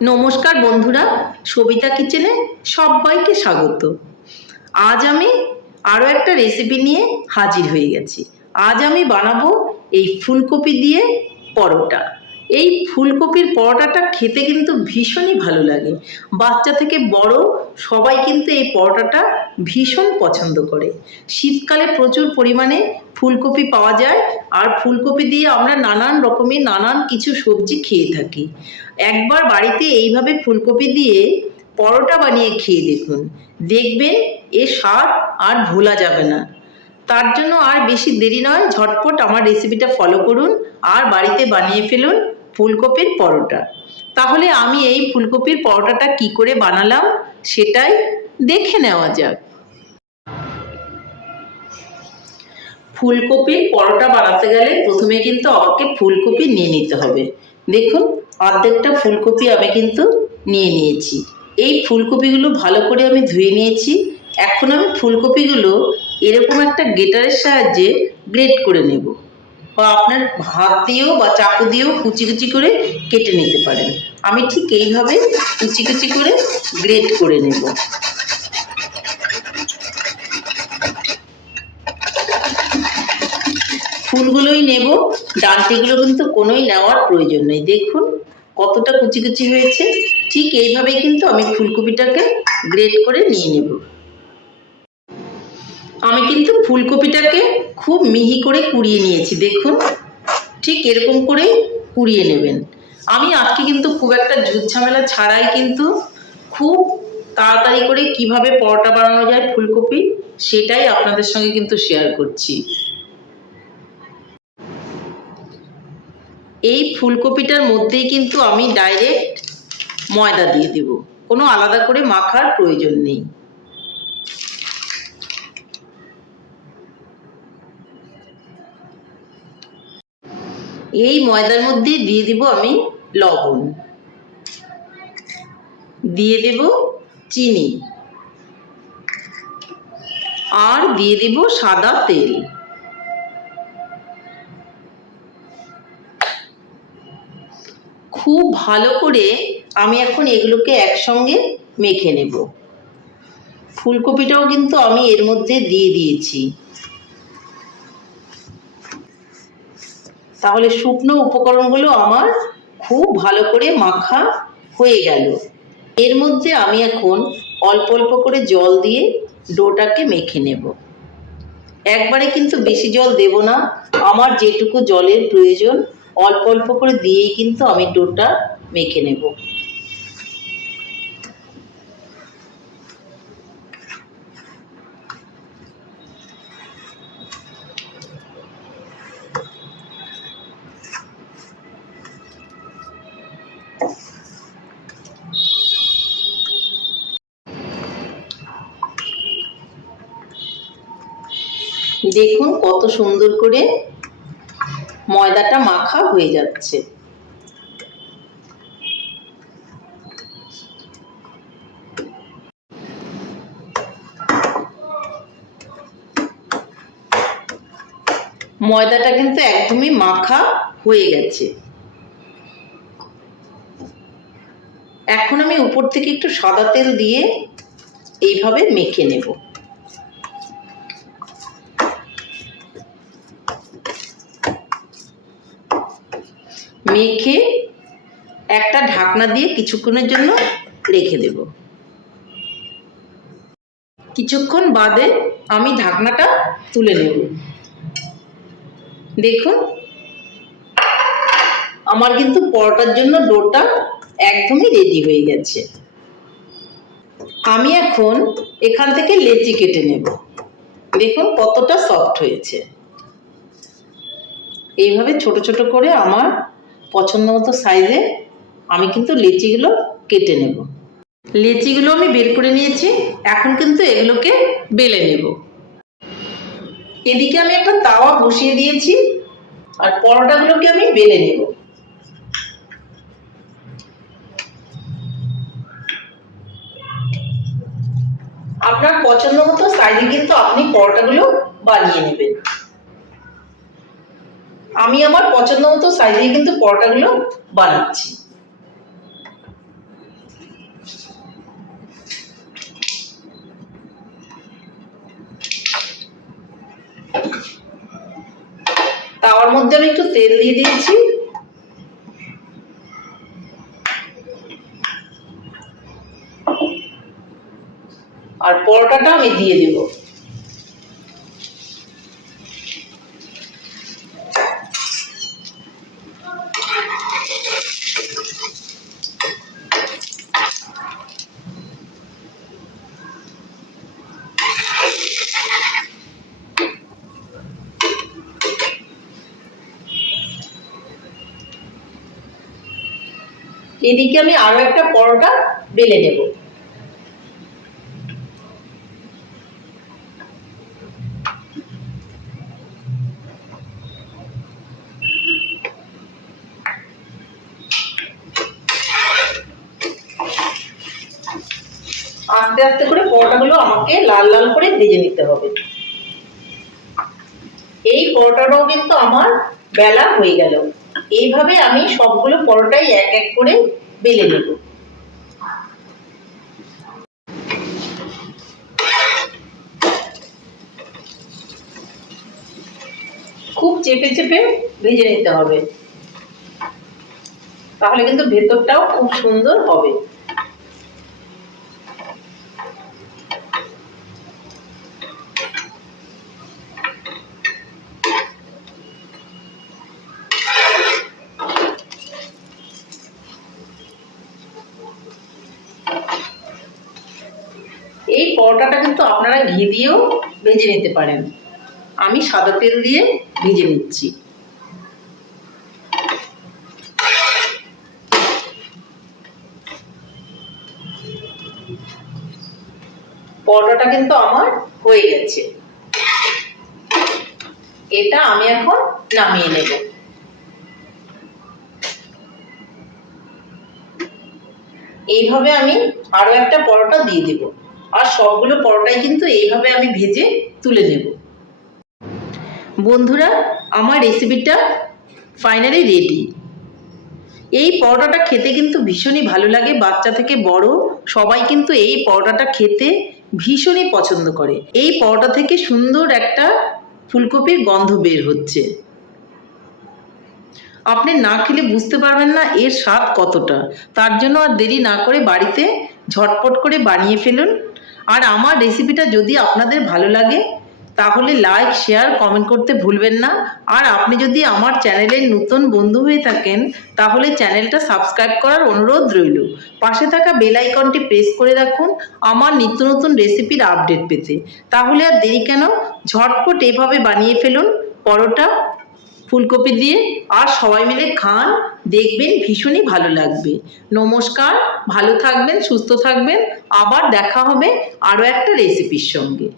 নমস্কার বন্ধুরা, সবিতা কিচেনে সবাইকে স্বাগত। আজ আমি আরও একটা রেসিপি নিয়ে হাজির হয়ে গেছি। আজ আমি বানাবো এই ফুলকপি দিয়ে পরোটা। এই ফুলকপির পরোটাটা খেতে কিন্তু ভীষণই ভালো লাগে। বাচ্চা থেকে বড় সবাই কিন্তু এই পরোটাটা ভীষণ পছন্দ করে। শীতকালে প্রচুর পরিমাণে ফুলকপি পাওয়া যায় আর ফুলকপি দিয়ে আমরা নানান রকমের নানান কিছু সবজি খেয়ে থাকি। একবার বাড়িতে এইভাবে ফুলকপি দিয়ে পরোটা বানিয়ে খেয়ে দেখুন। দেখবেন এ স্বাদ আর ভোলা যাবে না। তার জন্য আর বেশি দেরি নয়, ঝটপট আমার রেসিপিটা ফলো করুন আর বাড়িতে বানিয়ে ফেলুন। ফুলকপির পরোটা। তাহলে আমি এই ফুলকপির পরোটাটা কি করে বানালাম সেটাই দেখে নেওয়া যাক। ফুলকপির পরোটা বানাতে গেলে প্রথমে কিন্তু আমাকে ফুলকপি নিয়ে নিতে হবে। দেখুন, অর্ধেকটা ফুলকপি আমি কিন্তু নিয়ে নিয়েছি। এই ফুলকপিগুলো ভালো করে আমি ধুয়ে নিয়েছি। এখন আমি ফুলকপিগুলো এরকম একটা গেটারের সাহায্যে গ্রেট করে নেব। বা আপনার হাত দিয়েও বা চাকু দিয়েও কুচি কুচি করে কেটে নিতে পারেন। আমি ঠিক এইভাবে কুচি কুচি করে গ্রেট করে নেব। ফুলগুলোই নেব ডালটিগুলো কিন্তু কোনোই নেওয়ার প্রয়োজন নেই। দেখুন কতটা কুচি কুচি হয়েছে। ঠিক এইভাবেই কিন্তু আমি ফুলকপিটাকে গ্রেট করে নিয়ে নেব। আমি কিন্তু ফুলকপিটাকে খুব মিহি করে কুড়িয়ে নিয়েছি, দেখুন। ঠিক এরকম করে কুড়িয়ে নেবেন। আমি আজকে কিন্তু খুব একটা ঝুট ঝামেলা ছাড়াই কিন্তু খুব তাড়াতাড়ি করে কীভাবে পরোটা বানানো যায় ফুলকপি, সেটাই আপনাদের সঙ্গে কিন্তু শেয়ার করছি। এই ফুলকপিটার মধ্যেই কিন্তু আমি ডাইরেক্ট ময়দা দিয়ে দেব। কোনো আলাদা করে মাখার প্রয়োজন নেই। এই ময়দার মধ্যে দিয়ে দিব আমি লবণ। দিয়ে দেব চিনি। আর দিয়ে দিব সাদা তেল। খুব ভালো করে আমি এখন এগুলোকে একসঙ্গে মেখে নেব। ফুলকপিটাও কিন্তু আমি এর মধ্যে দিয়ে দিয়েছি। তাহলে শুকনো উপকরণগুলো আমার খুব ভালো করে মাখা হয়ে গেল। এর মধ্যে আমি এখন অল্প অল্প করে জল দিয়ে ডোটাকে মেখে নেব। একবারে কিন্তু বেশি জল দেব না, আমার যেটুকু জলের প্রয়োজন, অল্প অল্প করে দিয়েই কিন্তু আমি ডোটা মেখে নেব। দেখুন কত সুন্দর করে ময়দাটা মাখা হয়ে যাচ্ছে। ময়দাটা কিন্তু একদমই মাখা হয়ে গেছে। এখন আমি উপর থেকে একটু সাদা তেল দিয়ে এইভাবে মেখে নেব। মেখে একটা ঢাকনা দিয়ে কিছুক্ষণের জন্য রেখে দেব। কিছুক্ষণ বাদে আমি ঢাকনাটা তুলে নেব। দেখুন, আমার কিন্তু পরোটার জন্য ডোটা একদমই রেডি হয়ে গেছে। আমি এখন এখান থেকে লেচি কেটে নেব। দেখুন কতটা সফট হয়েছে। এইভাবে ছোট ছোট করে আমার পছন্দ মতো সাইজে আমি কিন্তু লেচিগুলো কেটে নেব। লেচিগুলো আমি বের করে নিয়েছি, এখন কিন্তু এগুলোকে বেলে নেব। এদিকে আমি একটা তাওয়া বসিয়ে দিয়েছি আর পরোটাগুলোকে আমি বেলে নেব। আপনার পছন্দ মতো সাইজে কিন্তু আপনি পরোটাগুলো বানিয়ে নেবেন। আমি আমার পছন্দ মতো সাইজে কিন্তু পরোটাগুলো বানাচ্ছি। তাওয়ার মধ্যে আমি একটু তেল দিয়ে দিয়েছি। আর পরোটাটা আমি দিয়ে দেবো। এদিকে আমি আরও একটা পরোটা বেলে নেব। আস্তে আস্তে করে পরোটাগুলো আমাকে লাল লাল করে ভেজে নিতে হবে। এই পরোটাটাও কিন্তু আমার বেলা হয়ে গেল। এইভাবে আমি সবগুলো পরোটাই এক এক করে বেলে নেব। খুব চেপে চেপে ভেজে নিতে হবে। তাহলে কিন্তু ভেতরটাও খুব সুন্দর হবে। এই পরোটাটা কিন্তু আপনারা ঘি দিয়েও ভেজে নিতে পারেন। আমি সাদা তেল দিয়ে ভেজে নিচ্ছি। পরোটাটা কিন্তু আমার হয়ে গেছে। এটা আমি এখন নামিয়ে নেব। এইভাবে আমি আরও একটা পরোটা দিয়ে দেব। আর সবগুলো পরোটাই কিন্তু এইভাবে আমি ভেজে তুলে নেব। বন্ধুরা, আমার রেসিপিটা ফাইনালি রেডি এই পরোটাটা খেতে কিন্তু ভীষণই ভালো লাগে, বাচ্চা থেকে বড় সবাই কিন্তু এই পরোটাটা খেতে ভীষণই পছন্দ করে। এই পরোটা থেকে সুন্দর একটা ফুলকপির গন্ধ বের হচ্ছে। আপনি না খেলে বুঝতে পারবেন না এর স্বাদ কতটা। তার জন্য আর দেরি না করে বাড়িতে ঝটপট করে বানিয়ে ফেলুন আর আমার রেসিপিটা যদি আপনাদের ভালো লাগে, তাহলে লাইক শেয়ার কমেন্ট করতে ভুলবেন না। আর আপনি যদি আমার চ্যানেলের নতুন বন্ধু হয়ে থাকেন, তাহলে চ্যানেলটা সাবস্ক্রাইব করার অনুরোধ রইল। পাশে থাকা বেল আইকনটি প্রেস করে রাখুন আমার নিত্য নতুন রেসিপির আপডেট পেতে। তাহলে আর দেরি কেন? ঝটপট এভাবে বানিয়ে ফেলুন। পরোটা ফুলকপি দিয়ে আর সবাই মিলে খান, দেখবেন ভীষণই ভালো লাগবে। নমস্কার, ভালো থাকবেন, সুস্থ থাকবেন, আবার দেখা হবে আরও একটা রেসিপির সঙ্গে।